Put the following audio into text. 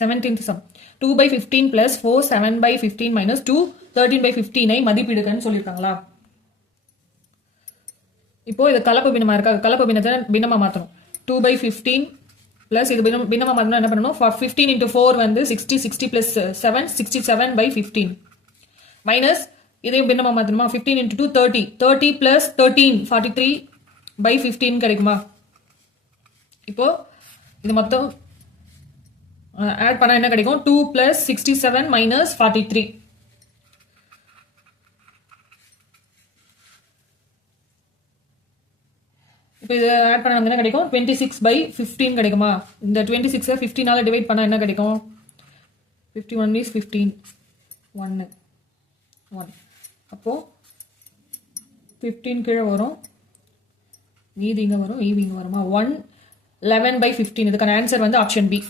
17th sum 2 by 15 plus 4 7 by 15 minus 2 13 by 15 ஐ மதிப்பிடுகன்னு சொல்லியிருக்காங்களா. இப்போ இது கலப்பு பின்னமா இருக்கா, கலப்பு பின்னத்தை பின்னமா மாற்றணும். 2 by 15 plus இது பின்னமா மாற்றணும் என்ன பண்ணணும், 15 into 4 வந்து 60, 60 plus 7 67 by 15 minus இதையும் பின்னமா மாற்றணுமா, 15 into 2 30, 30 plus 13 43 by 15 கிடைக்குமா. இப்போ இது மொத்தம் ஆட் பண்ணா என்ன கிடைக்கும், 2 plus 67 minus 43. இப்போ இது ஆட் பண்ண என்ன கிடைக்கும், 26 by 15 கிடைக்குமா. இந்த 26 15ஆல டிவைட் பண்ணா என்ன கிடைக்கும், 51 is 15 1 1. அப்போ 15 கீழே வரும், மீதி இங்க வரும், மீதி இங்க வருமா, 1 11 by 15. இதுக்கான ஆன்சர் வந்து ஆப்ஷன் பி.